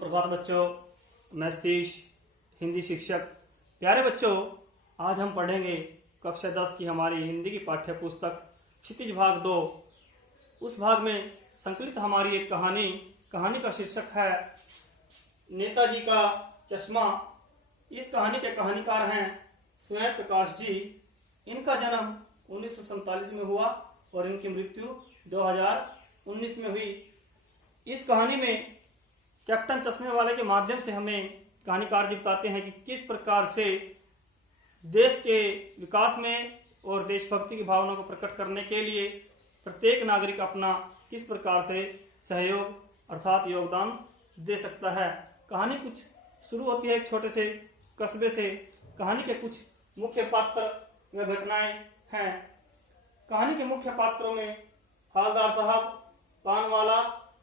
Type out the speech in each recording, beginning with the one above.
सुप्रभात बच्चों, मैं सतीश, हिंदी शिक्षक। प्यारे बच्चों, आज हम पढ़ेंगे कक्षा 10 की हमारी हिंदी की पाठ्य पुस्तक क्षितिज भाग 2। उस भाग में संकलित हमारी एक कहानी का शीर्षक है नेताजी का चश्मा। इस कहानी के कहानीकार हैं स्वयं प्रकाश जी। इनका जन्म 1947 में हुआ और इनकी मृत्यु 2019 में हुई। इस कहानी में कैप्टन चश्मे वाले के माध्यम से हमें कहानीकार जी बताते हैं कि किस प्रकार से देश के विकास में और देशभक्ति की भावना को प्रकट करने के लिए प्रत्येक नागरिक अपना किस प्रकार से सहयोग अर्थात योगदान दे सकता है। कहानी कुछ शुरू होती है एक छोटे से कस्बे से। कहानी के कुछ मुख्य पात्र व घटनाएं हैं। कहानी के मुख्य पात्रों में हवलदार साहब, पानवाला,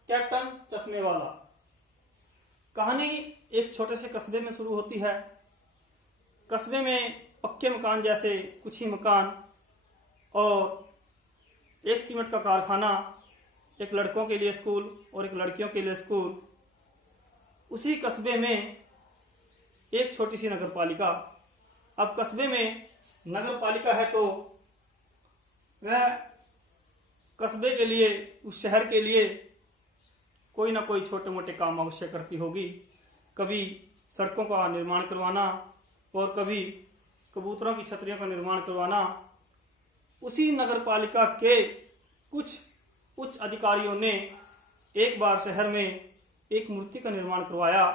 कैप्टन चश्मे वाला। कहानी एक छोटे से कस्बे में शुरू होती है। कस्बे में पक्के मकान जैसे कुछ ही मकान और एक सीमेंट का कारखाना, एक लड़कों के लिए स्कूल और एक लड़कियों के लिए स्कूल। उसी कस्बे में एक छोटी सी नगर पालिका। अब कस्बे में नगर पालिका है तो वह कस्बे के लिए, उस शहर के लिए कोई ना कोई छोटे मोटे काम अवश्य करती होगी। कभी सड़कों का निर्माण करवाना और कभी कबूतरों की छतरियों का निर्माण करवाना। उसी नगर पालिका के कुछ उच्च अधिकारियों ने एक बार शहर में एक मूर्ति का निर्माण करवाया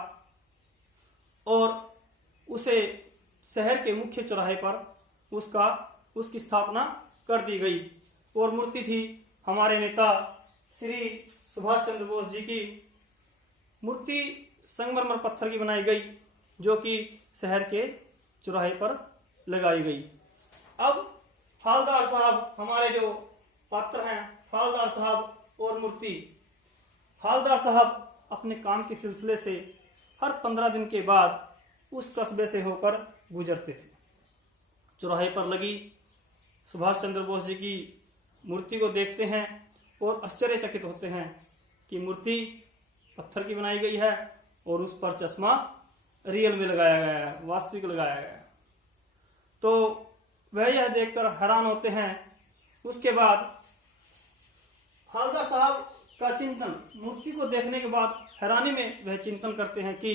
और उसे शहर के मुख्य चौराहे पर उसकी स्थापना कर दी गई। और मूर्ति थी हमारे नेता श्री सुभाष चंद्र बोस जी की। मूर्ति संगमरमर पत्थर की बनाई गई जो कि शहर के चौराहे पर लगाई गई। अब हवलदार साहब हमारे जो पात्र हैं, हवलदार साहब और मूर्ति। हवलदार साहब अपने काम के सिलसिले से हर 15 दिन के बाद उस कस्बे से होकर गुजरते थे। चौराहे पर लगी सुभाष चंद्र बोस जी की मूर्ति को देखते हैं और आश्चर्यचकित होते हैं कि मूर्ति पत्थर की बनाई गई है और उस पर चश्मा रियल में लगाया गया है, वास्तविक लगाया गया है। तो वह यह देखकर हैरान होते हैं। उसके बाद हवलदार साहब का चिंतन, मूर्ति को देखने के बाद हैरानी में वह चिंतन करते हैं कि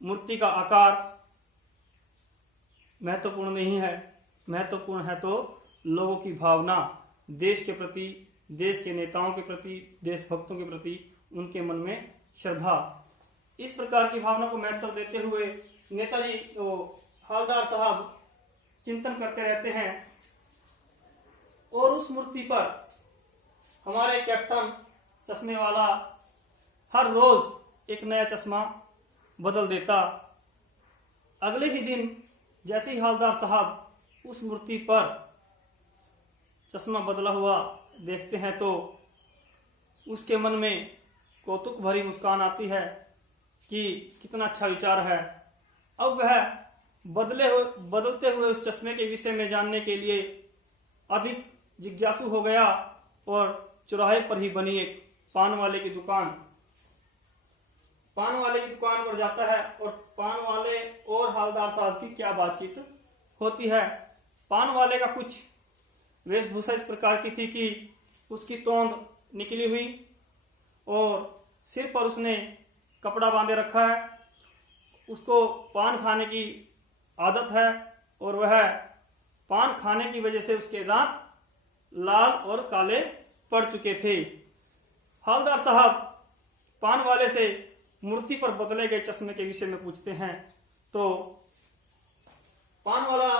मूर्ति का आकार महत्वपूर्ण नहीं है, महत्वपूर्ण है तो लोगों की भावना, देश के प्रति, देश के नेताओं के प्रति, देशभक्तों के प्रति उनके मन में श्रद्धा। इस प्रकार की भावना को महत्व देते हुए नेताजी हवलदार साहब चिंतन करते रहते हैं और उस मूर्ति पर हमारे कैप्टन चश्मे वाला हर रोज एक नया चश्मा बदल देता। अगले ही दिन जैसे ही हवलदार साहब उस मूर्ति पर चश्मा बदला हुआ देखते हैं तो उसके मन में कौतुक भरी मुस्कान आती है कि कितना अच्छा विचार है। अब वह बदलते हुए उस चश्मे के विषय में जानने के लिए अधिक जिज्ञासु हो गया और चौराहे पर ही बनी एक पान वाले की दुकान पर जाता है और पान वाले और हवलदार साहब की क्या बातचीत होती है। पान वाले का कुछ वेशभूषा इस प्रकार की थी कि उसकी तोंद निकली हुई और सिर पर उसने कपड़ा बांधे रखा है। उसको पान खाने की आदत है और वह पान खाने की वजह से उसके दांत लाल और काले पड़ चुके थे। हवलदार साहब पान वाले से मूर्ति पर बदले गए चश्मे के विषय में पूछते हैं तो पान वाला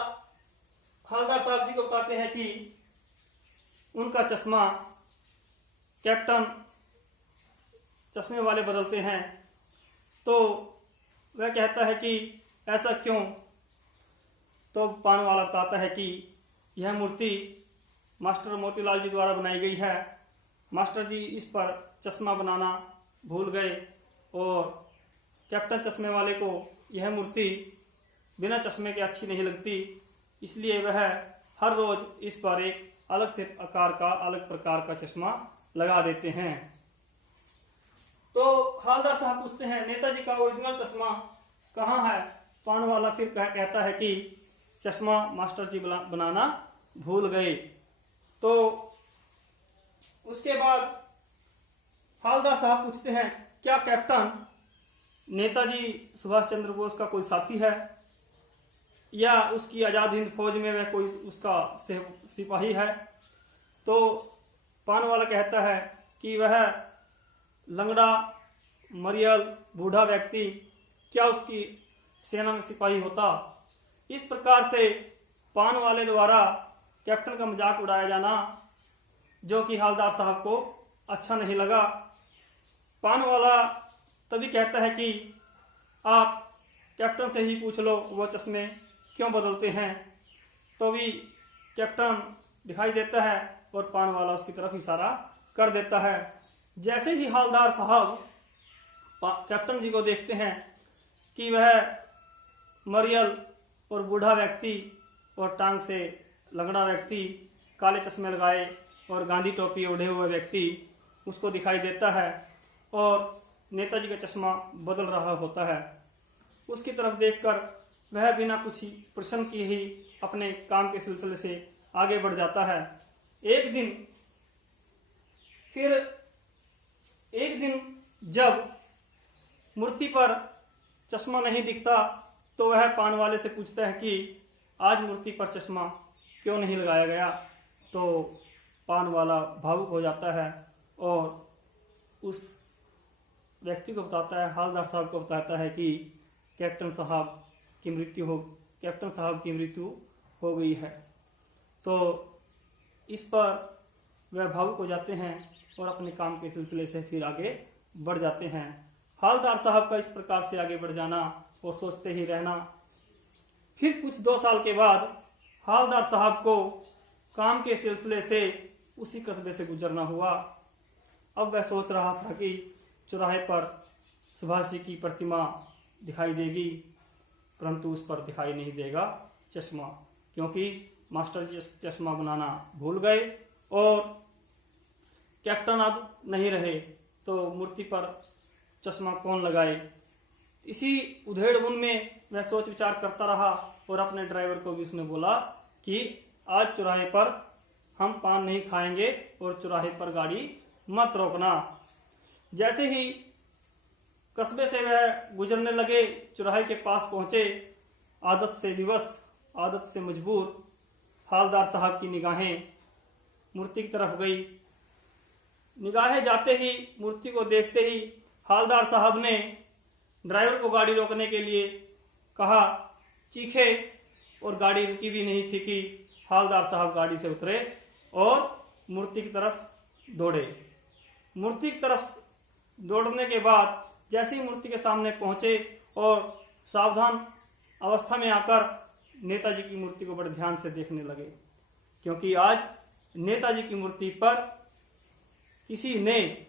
हवलदार साहब जी को बताते हैं कि उनका चश्मा कैप्टन चश्मे वाले बदलते हैं। तो वह कहता है कि ऐसा क्यों? तो पान वाला बताता है कि यह मूर्ति मास्टर मोतीलाल जी द्वारा बनाई गई है। मास्टर जी इस पर चश्मा बनाना भूल गए और कैप्टन चश्मे वाले को यह मूर्ति बिना चश्मे के अच्छी नहीं लगती, इसलिए वह हर रोज इस पर एक अलग से आकार का, अलग प्रकार का चश्मा लगा देते हैं। तो हवलदार साहब पूछते हैं नेताजी का ओरिजिनल चश्मा कहाँ है। पान वाला फिर कहता है कि चश्मा मास्टर जी बनाना भूल गए। तो उसके बाद हवलदार साहब पूछते हैं क्या कैप्टन नेताजी सुभाष चंद्र बोस का कोई साथी है या उसकी आजाद हिंद फौज में वह कोई उसका सिपाही है। तो पान वाला कहता है कि वह लंगड़ा मरियल बूढ़ा व्यक्ति क्या उसकी सेना में सिपाही होता। इस प्रकार से पान वाले द्वारा कैप्टन का मजाक उड़ाया जाना जो कि हवलदार साहब को अच्छा नहीं लगा। पान वाला तभी कहता है कि आप कैप्टन से ही पूछ लो वो चश्मे क्यों बदलते हैं। तो भी कैप्टन दिखाई देता है और पान वाला उसकी तरफ इशारा कर देता है। जैसे ही हवलदार साहब कैप्टन जी को देखते हैं कि वह मरियल और बूढ़ा व्यक्ति और टांग से लंगड़ा व्यक्ति काले चश्मे लगाए और गांधी टोपी ओढ़े हुए व्यक्ति उसको दिखाई देता है और नेताजी का चश्मा बदल रहा होता है। उसकी तरफ देखकर वह बिना कुछ प्रश्न किए ही अपने काम के सिलसिले से आगे बढ़ जाता है। एक दिन जब मूर्ति पर चश्मा नहीं दिखता तो वह पान वाले से पूछता है कि आज मूर्ति पर चश्मा क्यों नहीं लगाया गया। तो पान वाला भावुक हो जाता है और उस व्यक्ति को बताता है, हवलदार साहब को बताता है कि कैप्टन साहब की मृत्यु हो गई है। तो इस पर वह भावुक हो जाते हैं और अपने काम के सिलसिले से फिर आगे बढ़ जाते हैं। हवलदार साहब का इस प्रकार से आगे बढ़ जाना और सोचते ही रहना। फिर कुछ 2 साल के बाद हवलदार साहब को काम के सिलसिले से उसी कस्बे से गुजरना हुआ। अब वह सोच रहा था कि चौराहे पर सुभाष जी की प्रतिमा दिखाई देगी, परंतु उस पर दिखाई नहीं देगा चश्मा, क्योंकि मास्टर जी चश्मा बनाना भूल गए और कैप्टन अब नहीं रहे, तो मूर्ति पर चश्मा कौन लगाए। इसी उधेड़-बुन में वह सोच विचार करता रहा और अपने ड्राइवर को भी उसने बोला कि आज चौराहे पर हम पान नहीं खाएंगे और चौराहे पर गाड़ी मत रोकना। जैसे ही कस्बे से वह गुजरने लगे, चौराहे के पास पहुंचे, आदत से विवश, आदत से मजबूर हवलदार साहब की निगाहें मूर्ति की तरफ गई। निगाहें जाते ही, मूर्ति को देखते ही हवलदार साहब ने ड्राइवर को गाड़ी रोकने के लिए कहा, चीखे और गाड़ी रुकी भी नहीं थी कि हवलदार साहब गाड़ी से उतरे और मूर्ति की तरफ दौड़े। मूर्ति की तरफ दौड़ने के बाद जैसे ही मूर्ति के सामने पहुंचे और सावधान अवस्था में आकर नेताजी की मूर्ति को बड़े ध्यान से देखने लगे, क्योंकि आज नेताजी की मूर्ति पर किसी ने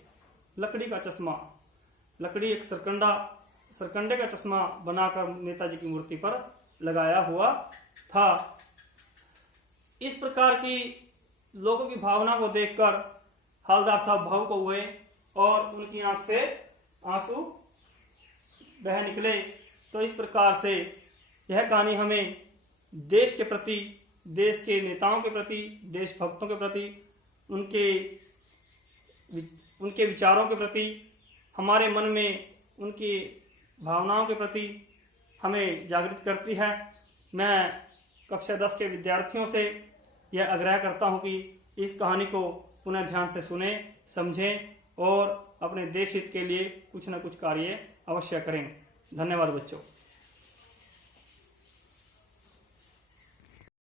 लकड़ी का चश्मा, लकड़ी एक सरकंडे का चश्मा बनाकर नेताजी की मूर्ति पर लगाया हुआ था। इस प्रकार की लोगों की भावना को देखकर हवलदार साहब भावुक हुए और उनकी आंख से आंसू बह निकले। तो इस प्रकार से यह कहानी हमें देश के प्रति, देश के नेताओं के प्रति, देशभक्तों के प्रति, उनके विचारों के प्रति, हमारे मन में उनकी भावनाओं के प्रति हमें जागृत करती है। मैं कक्षा 10 के विद्यार्थियों से यह आग्रह करता हूं कि इस कहानी को पुनः ध्यान से सुने, समझें और अपने देश हित के लिए कुछ न कुछ कार्य अवश्य करें। धन्यवाद बच्चों।